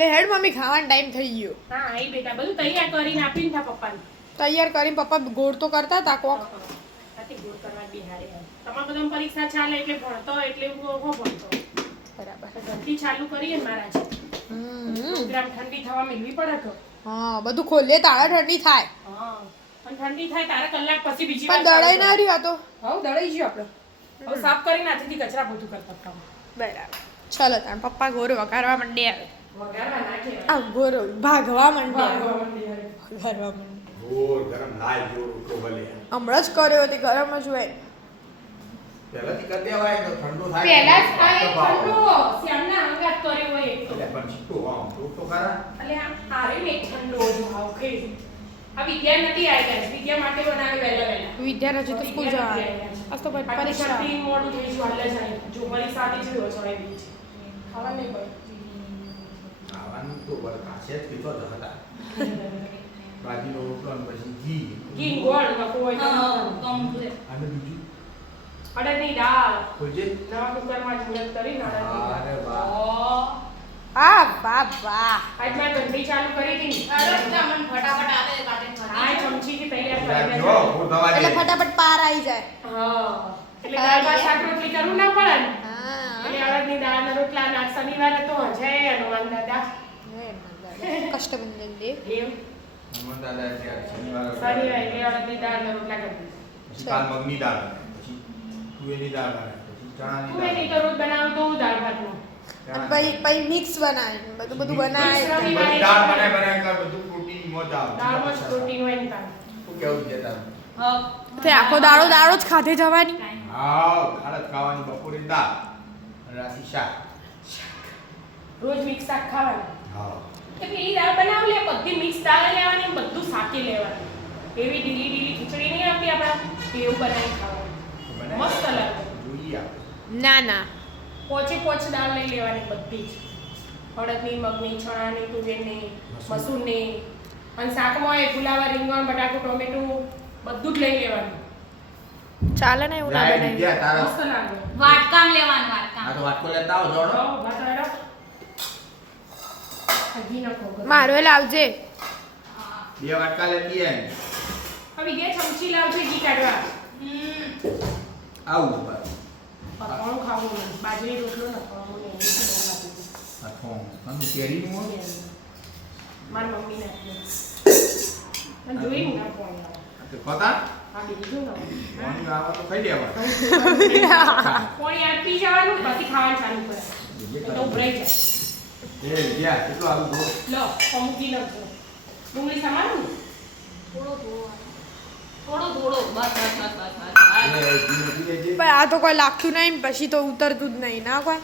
લે હેડ મમ્મી ખાવાનો ટાઈમ થઈ ગયો. હા આઈ બેટા બધું તૈયાર કરીને આપીને થા પપ્પાને. તૈયાર કરીને પપ્પા ગોળ તો કરતા હતા કોક. આથી ગોળ કરવા બિહારે તમાર બધામ પરીક્ષા ચાલે એટલે ભણતો એટલે હું ભણતો. બરાબર. ઘંટી ચાલુ કરીએ મહારાજ. પ્રોગ્રામ ઠંડી થવા મેલવી પડે તો. હા બધું ખોલે તાળા ઠંડી થાય. હા પણ ઠંડી થાય તારે કલાક પછી બીજી વાર. પણ દળાઈ ના રહ્યો તો. હવ દળાઈ ગયો આપણો. હવે સાફ કરીને હાથેથી કચરા બધું કરતા કામ. બરાબર. ચલો તાર પપ્પા ગોળ વઘારવા માંડે આવે. વઘારવા નાખે. આ ગોળ ભાગવા માંડે. વઘારવા માંડે. ગોળ ગરમ લાય ગોળ ઉઠો ભલે. હમણાં જ કર્યો તે ગરમ જ હોય. પહેલાથી કરી દેવાય તો ઠંડો થાય. પહેલા જ થાય ઠંડો શ્યામના અંગાત કર્યો હોય એક તો. એટલે પણ છીટો આમ તો ખરા. એટલે આરે મે ઠંડો જો આવ કે આ વિદ્યા નથી આવી ગઈ વિદ્યા માટે બનાવે વહેલા વિદ્યાર્થી તો સ્કૂલ જવાનું. આજ તો પરીક્ષા. મોડું થઈ ગયું હાલે જાય જો મારી સાથે જોયો છો એ બીજ ખાવા નહીં પડે ખાવાનું તો બર કાશે જ પીતો જ હતા. બાજીનો રોટલો અને પછી ઘી. ઘી ગોળ નકો હોય તો કમ્પ્લીટ અને બીજું અડદની દાળ ખોજે નવા કુકરમાં ઝીણક કરીને અડદની દાળ. અરે વાહ. આ વાહ વાહ. આજ મેં ઘંટી ચાલુ કરી હતી મન ફટાફટ આવે કાટે આ ચમચીથી તૈયાર કરી જો હું દવા એટલે દે. ફટાફટ પાર આવી જાય. હા એટલે દાળ ભાત શાક રોટલી કરવું ના પડે ને હા. એટલે અડદની દાળના રોટલા ના શનિવારે તો જય હનુમાન દાદા કષ્ટબંધન દે. એમ હનુમાન દાદા ત્યાં શનિવારે શનિવારે એટલે અડદની દાળના રોટલા કરી પછી કાલ મગની દાળ બને, પછી તુવેરની દાળ બને, પછી ચણાની તું દાળ એની તો રોજ બનાવતો હું દાળ ભાતનું પછી મિક્સ બનાવે બધું બનાવે. બધી દાળ બનાય બધું પ્રોટીન મોજ આવે. દાળમાં જ પ્રોટીન હોય ને તાર શું કેવું છે તારું? તે આખો દાડો દાડો જ ખાધે જવાની. હા ખાડત ખાવાની બપોરે દાળ અને રાત્રે શાક. રોજ મિક્સ શાક ખાવાનું હા કે પેલી દાળ બનાવ લે બધી મિક્સ દાળ લેવાની બધું શાકી લેવાનું એવી ઢીલી ખીચડી નહીં આવતી આપણા એવું બનાવી ખાવાનું મસ્ત લાગે જોઈએ આપણે. ના ના પોચ દાળ લઈ લેવાની બધી જ અડદની મગની ચણાની તુવેરની મસૂરની અને શાકમાં એ ફુલાવર રીંગણ બટાકું ટોમેટું બધું જ લઈ લેવાનું ચાલે ને એવું ના જાય બનાવી. વિદ્યા તારા. મસ્ત લાગે વાટકામ લેવાનું વાટકામ આ તો વાટકો લેતા આવો જોડો. તો ભાત વાળો ઘી નાખો મારો એ લાવજે. બે વાટકા લેતી આય. હવે બે ચમચી લાવજો ઘી કાઢવા આવું ઉપર. પકવાણું ખાવું નહીં બાજરી રોટલો નાખવાનું નહીં એની બહુ ખાતી આ થોમ આનું કેરીનું હોય. મારી મમ્મી નાખી અને જોઈને ના કોણ આ તો ખોતા હા બીજું ના પાણી આવા તો ખાઈ લેવા. કોણી યાદ પી જવાનું પછી ખાવાનું ચાલુ કરે તો ઉભરાઈ જાય એ વિદ્યા કેટલું આવું જો. લો અમુકી નાખજો ડુંગળી સમારું થોડો બસ એ ધીમે ધીમે જે પણ આ તો કોઈ લાગતું નહીં પછી તો ઉતરતું જ નહીં ના કોઈ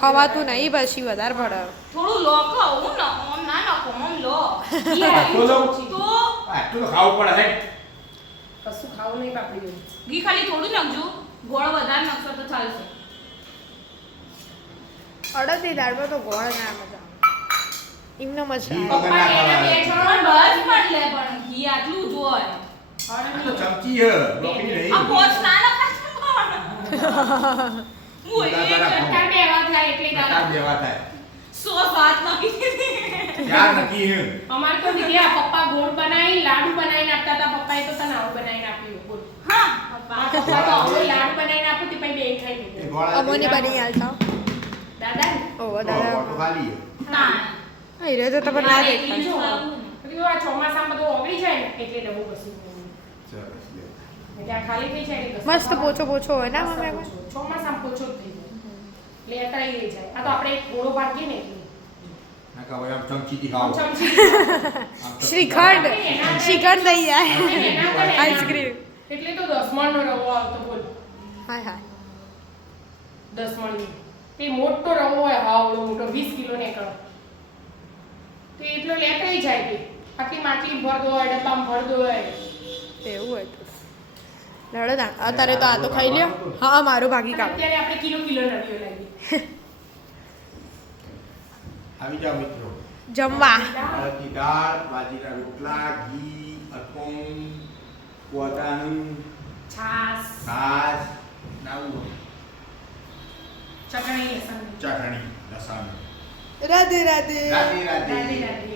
ખવાતું નહીં પછી વધારે પડે. થોડું લો કહો હું ના ઓમ ના નાખો ઓમ લો બોલો. તો આટલું તો ખાવું પડે હે. કશું ખાવું નહીં બાપડી ઘી ખાલી થોડું નાખજો ગોળ વધારે નાખશો તો ચાલશે અડદની દાળમાં તો ગોળ ના મજા આવે. એમનો મજા ઘી આવે. વગર ના પપ્પા એના બે ખવાય. પણ બસ પણ લે પણ ઘી આટલું જ હોય આ તો ચમચી હે રોકડી નહીં. આ પોચ ના નખાય હું તારા તારા ચટ્ટા બે એવા થાય એટલે તાર દાદા દેવા થાય. સો સાત નાખી દીધી ક્યાં નક્કી હે. અમાર તો વિદ્યા પપ્પા ગોળ બનાવી લાડુ બનાવીને આપતા હતા પપ્પાએ તો તને આવું બનાવીને આપ્યું બોલ હા પપ્પા તો આવું લાડુ બનાવીને આપ્યું તે પછી બે ખાઈ એ લીધું ગોળા અમોને બની આલતા. દાદા ઓહો ગોળ તો દાદા. ખાલી હે. ના હા રે તો તમે ના દેખાય. જો પેલું આ ચોમાસામાં બધું ઓગળી જાય ને એટલે ડબું કશું સરસ લે. ત્યાં ખાલી થઈ જાય એટલે મસ્ત પોચો પોચો હોય ના મમ્મી કોઈ? ચોમાસામાં પોચો જ થઈ જાય એટલે અટાઈ જાય આ તો આપણે એક ઘોડો ભાગીએ ને એટલે નાકા ભાઈ આમ ચમચીથી ખાઓ. ચમચી આમ તો શ્રીખંડ શ્રીખંડ થઈ જાય. એના પર આઈસ્ક્રીમ. એટલે તો 10 મણનો રવો આવતો બોલ હાય હાય. 10 મણની તે મોટો રવો હોય હાવડો મોટો 20 કિલો ને કરો તો એટલો લેટાઈ જાય કે આખી માટલી ભર દો ડબ્બામાં ભર દો એવું હોય તો લડો દાણ અત્યારે તો આ તો ખાઈ લ્યો. હા મારું ભાગી કાઢો. અત્યારે આપણે કિલો નવીઓ લાગી આવી જાઓ મિત્રો. જમવા. અડદની દાળ, બાજીના રોટલા, ઘી, અટકોણ, કોટાનું, છાસ છાશ, નાવું ચટણી લસણ ચટણી, લસણ. રાધે રાધે રાધે રાધે રાધે રાધે